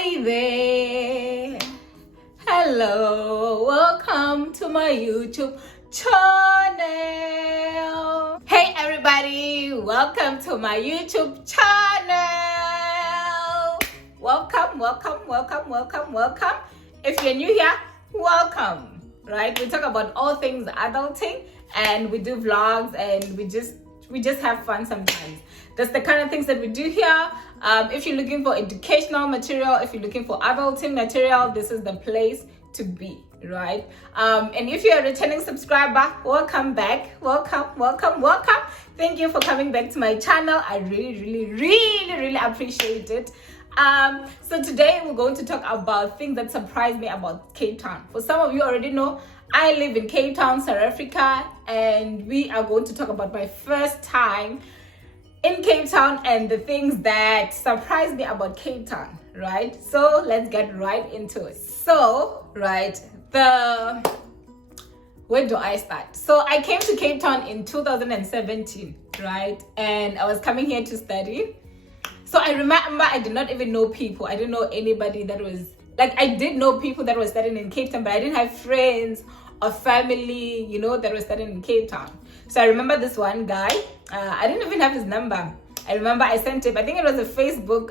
Hi there. Hello. Welcome to my YouTube channel. Hey everybody. Welcome to my YouTube channel. Welcome. If you're new here, welcome. Right? We talk about all things adulting and we do vlogs and we just have fun sometimes. That's the kind of things that we do here. If you're looking for educational material, if you're looking for adulting material, this is the place to be, right? And if you're a returning subscriber, welcome back. Welcome. Thank you for coming back to my channel. I really appreciate it. So today we're going to talk about things that surprised me about Cape Town. For some of you already know, I live in Cape Town, South Africa, and we are going to talk about my first time in Cape Town and the things that surprised me about Cape Town, right? So let's get right into it. So, right, where do I start? So I came to Cape Town in 2017, right? And I was coming here to study. So I remember I did not even know people. I didn't know anybody that was, like, I did know people that were studying in Cape Town, but I didn't have friends or family, you know, that were studying in Cape Town. So I remember this one guy, I didn't even have his number. I remember I sent him, I think it was a Facebook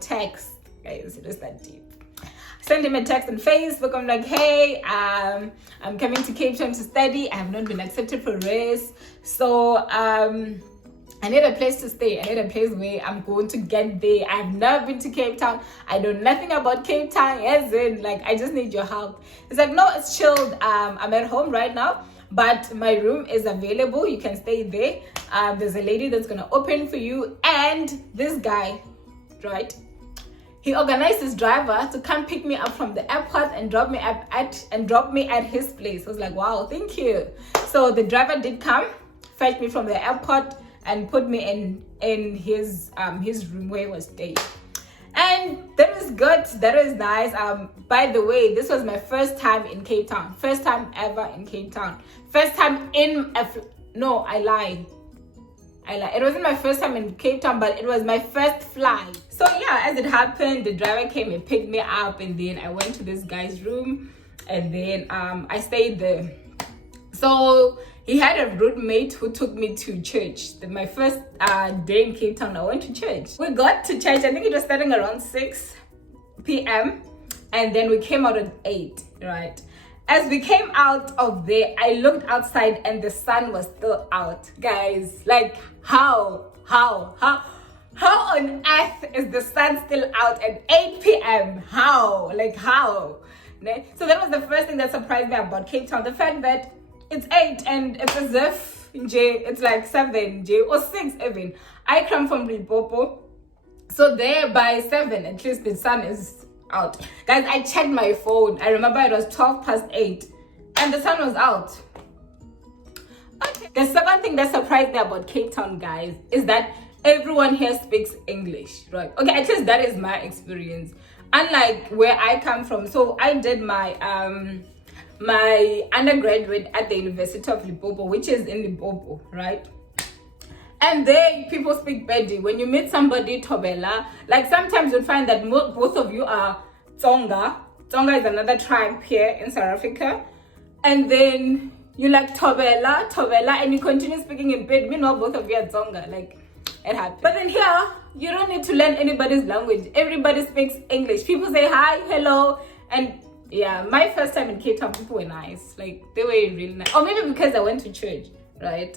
text. Guys, it was that deep. I sent him a text on Facebook. I'm like, hey, I'm coming to Cape Town to study. I have not been accepted for race. So I need a place to stay. I need a place where I'm going to get there. I've never been to Cape Town. I know nothing about Cape Town. As in, like, I just need your help. It's like, no, it's chilled. I'm at home right now, but my room is available. You can stay there. There's a lady that's gonna open for you. And this guy, right? He organized his driver to come pick me up from the airport and drop me at his place. I was like, wow, thank you. So the driver did come, fetch me from the airport, and put me in his room where he was staying. And that was good. That was nice. By the way, this was my first time in Cape Town. First time ever in Cape Town. First time in no, I lie. It wasn't my first time in Cape Town, but it was my first flight. So yeah, as it happened, the driver came and picked me up, and then I went to this guy's room, and then I stayed there. So he had a roommate who took me to church. My first day in Cape Town, I went to church. We got to church, I think it was starting around 6 p.m. And then we came out at 8, right? As we came out of there, I looked outside and the sun was still out. Guys, like, how on earth is the sun still out at 8 p.m.? How? Like, how? So that was the first thing that surprised me about Cape Town. The fact that it's 8 and it's as if it's like 7 or 6 even. I come from Limpopo, so there by 7 at least the sun is out. Guys, I checked my phone. I remember it was 8:12 and the sun was out. Okay. The second thing that surprised me about Cape Town, guys, is that everyone here speaks English, right? Okay, at least that is my experience. Unlike where I come from, so I did my undergraduate at the University of Limpopo, which is in Limpopo, right? And there people speak Pedi. When you meet somebody Thobela, like sometimes you'll find that both of you are Tsonga. Tsonga is another tribe here in South Africa. And then you like Thobela, and you continue speaking in Pedi. Meanwhile, both of you are Tsonga. Like, it happens. But then here, you don't need to learn anybody's language. Everybody speaks English. People say hi, hello, and yeah, my first time in Cape Town, people were nice. Like, they were really nice. Or maybe because I went to church, right?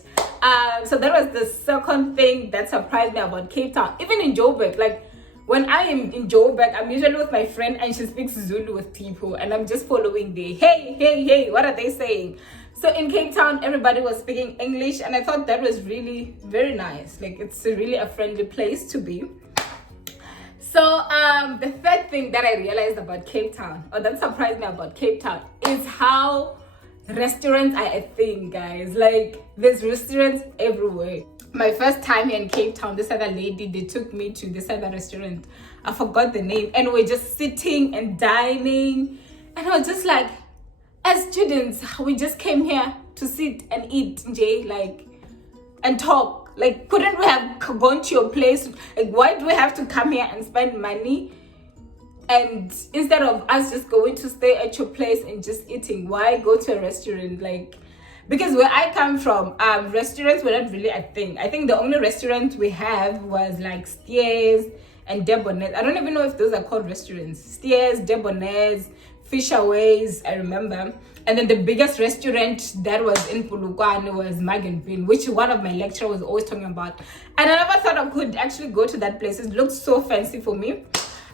So that was the second thing that surprised me about Cape Town. Even in Joburg, like, when I am in Joburg, I'm usually with my friend and she speaks Zulu with people and I'm just following the hey, what are they saying? So in Cape Town, everybody was speaking English and I thought that was really very nice. Like, it's really a friendly place to be. So the third thing that I realized about Cape Town, or that surprised me about Cape Town, is how restaurants are a thing, guys. Like, there's restaurants everywhere. My first time here in Cape Town, this other lady, they took me to this other restaurant. I forgot the name. And we're just sitting and dining. And I was just like, as students, we just came here to sit and eat, Jay, like, and talk. Like, couldn't we have gone to your place? Like, why do we have to come here and spend money And instead of us just going to stay at your place and just eating, why go to a restaurant? Like, because where I come from, restaurants were not really a thing. I think the only restaurant we have was like Steers and Debonair's. I don't even know if those are called restaurants. Steers, Debonair's, Fisherways, I remember. And then the biggest restaurant that was in Polokwane was Mug and Bean, which one of my lecturers was always talking about. And I never thought I could actually go to that place. It looked so fancy for me.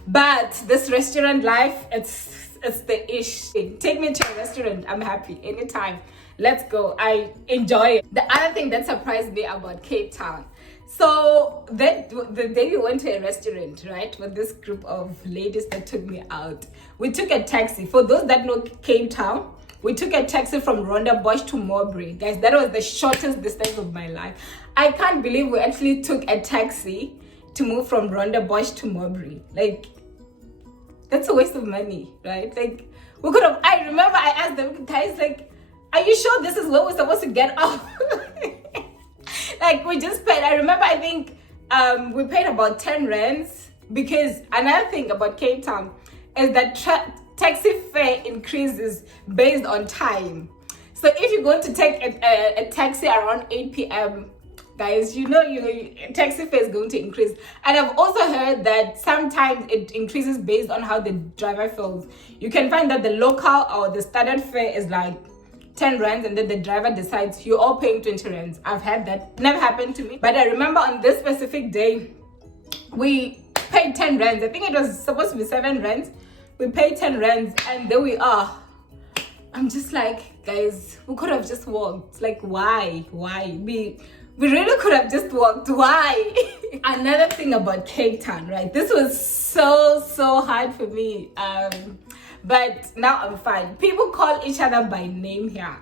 But this restaurant life, it's the ish. Take me to a restaurant, I'm happy anytime. Let's go. I enjoy it. The other thing that surprised me about Cape Town, so that the day we went to a restaurant, right, with this group of ladies that took me out, we took a taxi. For those that know Cape Town, we took a taxi from Rondebosch to Mowbray. Guys, that was the shortest distance of my life. I can't believe we actually took a taxi to move from Rondebosch to Mowbray. Like, that's a waste of money, right? Like, we could have, I remember I asked them, guys, like, are you sure this is where we're supposed to get off? Like, we just paid, I remember, I think we paid about 10 rands, because another thing about Cape Town is that taxi fare increases based on time. So if you're going to take a taxi around 8 p.m., guys, you know taxi fare is going to increase. And I've also heard that sometimes it increases based on how the driver feels. You can find that the local or the standard fare is like 10 rands, and then the driver decides you're all paying 20 rands. I've had that. Never happened to me. But I remember on this specific day, we paid 10 rands. I think it was supposed to be 7 rands. We paid 10 rands, and there we are. I'm just like, guys, we could have just walked. Like, why? We really could have just walked. Why? Another thing about Cape Town, right? This was so hard for me. But now I'm fine. People call each other by name here,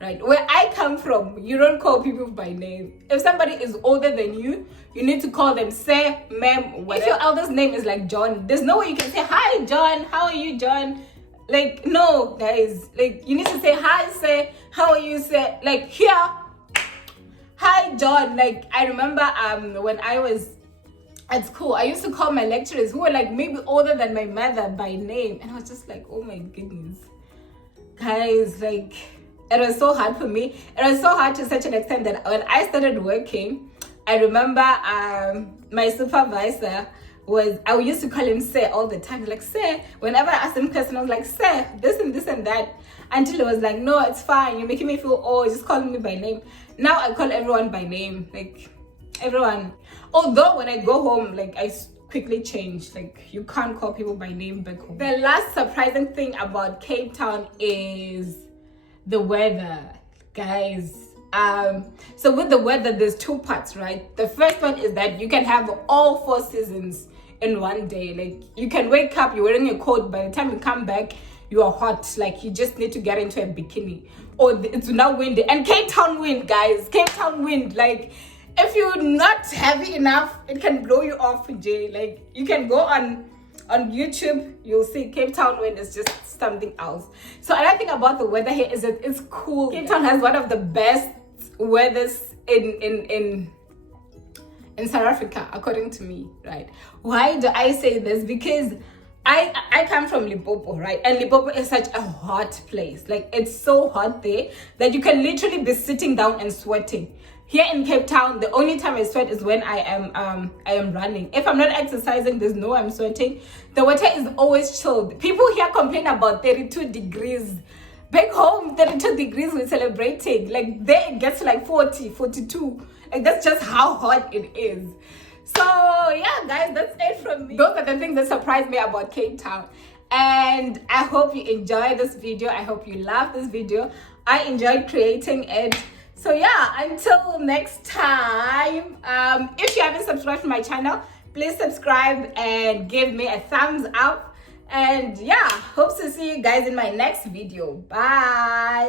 right? Where I come from, you don't call people by name. If somebody is older than you, you need to call them sir, ma'am, whatever. If your eldest name is like John, there's no way you can say, hi, John, how are you, John? Like, no, guys. Like, you need to say, hi, sir, how are you, sir? Like, here, hi, John. Like, I remember when I was at school, I used to call my lecturers who were like maybe older than my mother by name, and I was just like, oh my goodness, guys, like, it was so hard for me. It was so hard to such an extent that when I started working, I remember my supervisor I used to call him sir all the time. Like, sir, whenever I asked him question, I was like, sir, this and that, until he was like, no, it's fine, you're making me feel old, just calling me by name. Now I call everyone by name, like, everyone. Although when I go home, like, I quickly change. Like, you can't call people by name back home. The last surprising thing about Cape Town is the weather, guys. So with the weather, there's two parts, right? The first one is that you can have all 4 seasons in one day. Like, you can wake up, you're wearing a coat, by the time you come back, you are hot. Like, you just need to get into a bikini. Or it's now windy. And Cape Town wind, guys. Cape Town wind, like, if you're not heavy enough, it can blow you off, Jay. Like, you can go on YouTube, you'll see Cape Town wind is just something else. So another thing about the weather here is that it's cool. Cape Town has one of the best weathers in South Africa, according to me, right? Why do I say this? Because I come from Limpopo, right? And Limpopo is such a hot place. Like, it's so hot there that you can literally be sitting down and sweating. Here in Cape Town, the only time I sweat is when I am running. If I'm not exercising, there's no I'm sweating. The water is always chilled. People here complain about 32 degrees. Back home, 32 degrees we're celebrating. Like, there it gets like 40, 42. Like, that's just how hot it is. So yeah, guys, that's it from me. Those are the things that surprised me about Cape Town. And I hope you enjoyed this video. I hope you loved this video. I enjoyed creating it. So yeah, until next time, if you haven't subscribed to my channel, please subscribe and give me a thumbs up. And yeah, hope to see you guys in my next video. Bye.